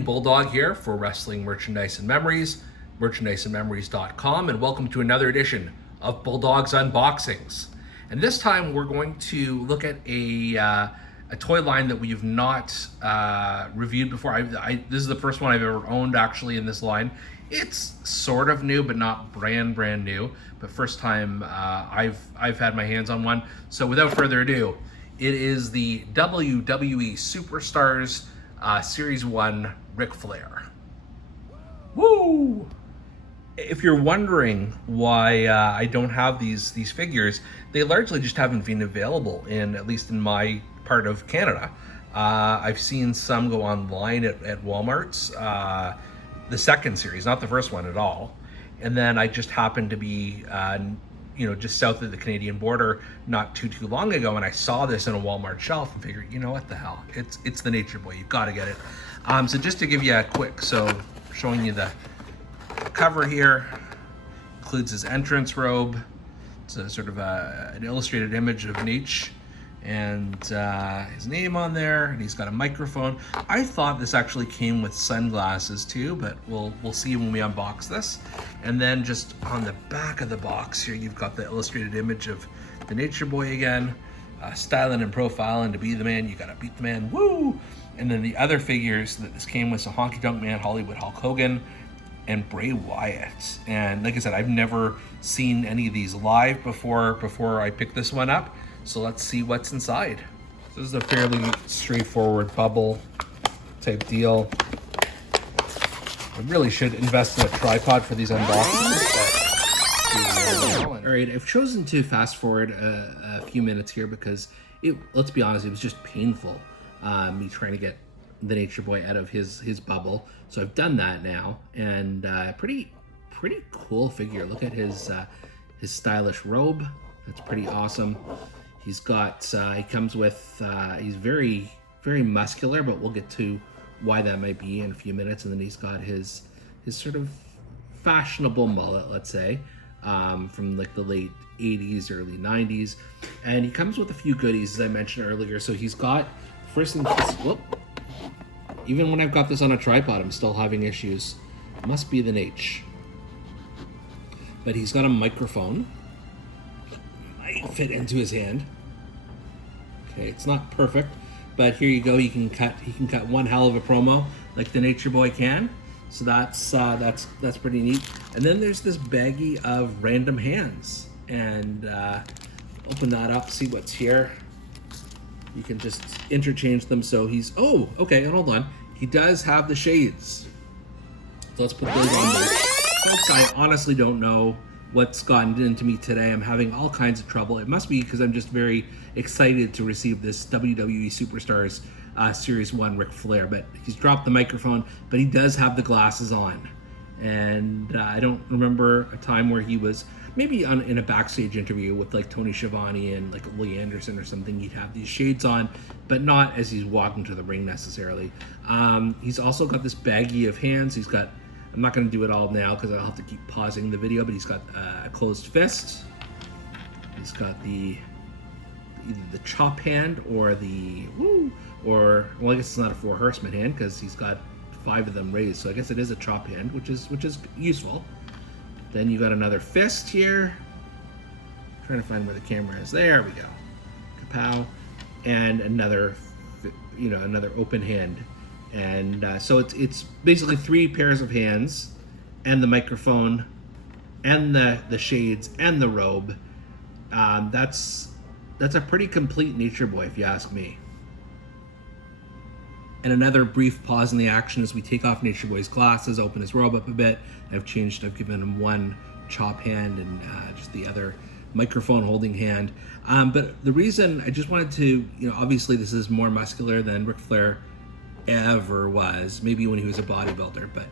Canadian Bulldog here for Wrestling Merchandise and Memories, merchandiseandmemories.com, and welcome to another edition of Bulldog's Unboxings. And this time we're going to look at a toy line that we've not reviewed before. This is the first one I've ever owned actually in this line. It's sort of new, but not brand new. But first time I've had my hands on one. So without further ado, it is the WWE Superstars Series 1 Ric Flair. Woo! If you're wondering why I don't have these figures, they largely just haven't been available at least in my part of Canada. I've seen some go online at Walmart's, the second series, not the first one at all. And then I just happened to be just south of the Canadian border not too long ago, and I saw this in a Walmart shelf and figured, you know what the hell, it's the Nature Boy, you've got to get it. So just to give you a quick, showing you the cover here, includes his entrance robe. It's a sort of an illustrated image of Nietzsche and his name on there, and he's got a microphone. I thought this actually came with sunglasses too, but we'll see when we unbox this. And then just on the back of the box here, you've got the illustrated image of the Nature Boy again, styling and profiling to be the man, you gotta beat the man, woo! And then the other figures that this came with, so Honky Tonk Man, Hollywood Hulk Hogan, and Bray Wyatt. And like I said, I've never seen any of these live before I picked this one up. So let's see what's inside. This is a fairly straightforward bubble type deal. I really should invest in a tripod for these unboxings. All right, I've chosen to fast forward a few minutes here because let's be honest, it was just painful me trying to get the Nature Boy out of his bubble. So I've done that now, and pretty cool figure. Look at his stylish robe. That's pretty awesome. He's got, he comes with, he's very muscular, but we'll get to why that might be in a few minutes. And then he's got his sort of fashionable mullet, let's say, from like the late 80s, early 90s. And he comes with a few goodies, as I mentioned earlier. So he's got, first thing, even when I've got this on a tripod, I'm still having issues. Must be the H. But he's got a microphone. Fit into his hand. Okay, it's not perfect, but here you go. He can cut one hell of a promo like the Nature Boy can. So that's pretty neat. And then there's this baggie of random hands, and open that up, see what's here. You can just interchange them. So okay, hold on. He does have the shades. So let's put those on there. Folks, I honestly don't know what's gotten into me today. I'm having all kinds of trouble. It must be because I'm just very excited to receive this WWE Superstars Series 1 Ric Flair. But he's dropped the microphone, but he does have the glasses on. And I don't remember a time where he was, maybe in a backstage interview with like Tony Schiavone and like Lee Anderson or something, he'd have these shades on, but not as he's walking to the ring necessarily. He's also got this baggie of hands. He's got, I'm not going to do it all now because I'll have to keep pausing the video, but he's got a closed fist. He's got either the chop hand or well, I guess it's not a four horseman hand because he's got 5 of them raised. So I guess it is a chop hand, which is useful. Then you got another fist here. I'm trying to find where the camera is. There we go. Kapow. And another open hand. And so it's basically 3 pairs of hands and the microphone and the shades and the robe. That's a pretty complete Nature Boy if you ask me. And another brief pause in the action as we take off Nature Boy's glasses, open his robe up a bit. I've given him one chop hand and just the other microphone holding hand. But the reason I just wanted to, obviously this is more muscular than Ric Flair ever was, maybe when he was a bodybuilder, but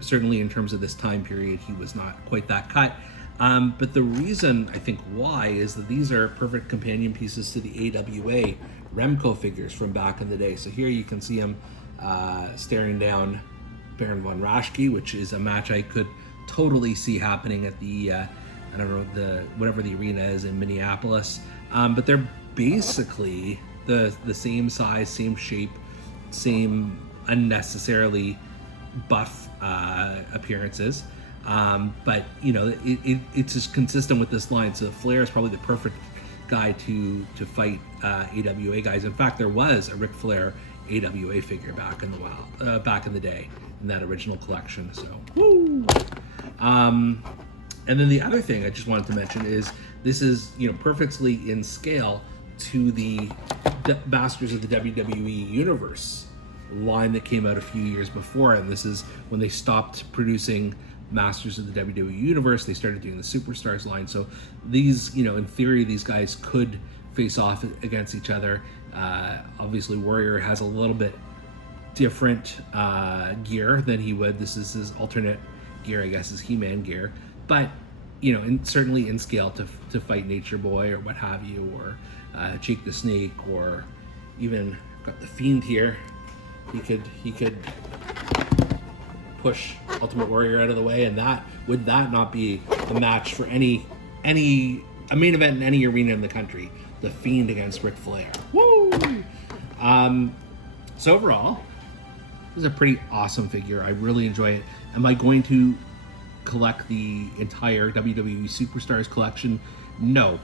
certainly in terms of this time period, he was not quite that cut. But the reason I think why is that these are perfect companion pieces to the AWA Remco figures from back in the day. So here you can see him staring down Baron von Raschke, which is a match I could totally see happening at the I don't know, whatever the arena is in Minneapolis. But they're basically the same size, same shape, same unnecessarily buff appearances. But you know, it's just consistent with this line. So Flair is probably the perfect guy to fight AWA guys. In fact, there was a Ric Flair AWA figure back in the day in that original collection. So woo. And then the other thing I just wanted to mention is this is, you know, perfectly in scale to the Masters of the WWE Universe line that came out a few years before, and this is when they stopped producing Masters of the WWE Universe. They started doing the Superstars line. So these, you know, in theory, these guys could face off against each other. Obviously, Warrior has a little bit different gear than he would. This is his alternate gear, I guess, is He-Man gear. But, you know, certainly in scale to fight Nature Boy or what have you, or Jake the Snake, or even got the Fiend here. He could push Ultimate Warrior out of the way, and would that not be a match for a main event in any arena in the country? The Fiend against Ric Flair. Woo! So overall, this is a pretty awesome figure. I really enjoy it. Am I going to collect the entire WWE Superstars collection? No,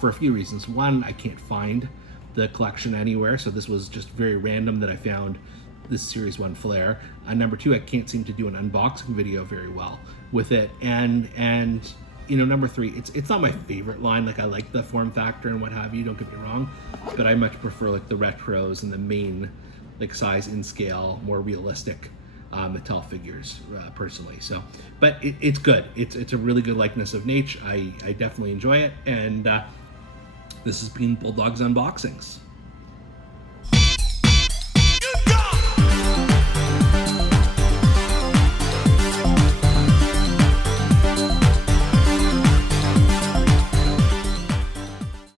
for a few reasons. One, I can't find the collection anywhere, so this was just very random that I found this Series 1 Flair. Number two, I can't seem to do an unboxing video very well with it. And you know, number three, it's not my favorite line. Like, I like the form factor and what have you, don't get me wrong, but I much prefer like the retros and the main like size in scale, more realistic Mattel figures personally. So, but it's good. It's a really good likeness of Nate. I definitely enjoy it, and this has been Bulldog's Unboxings.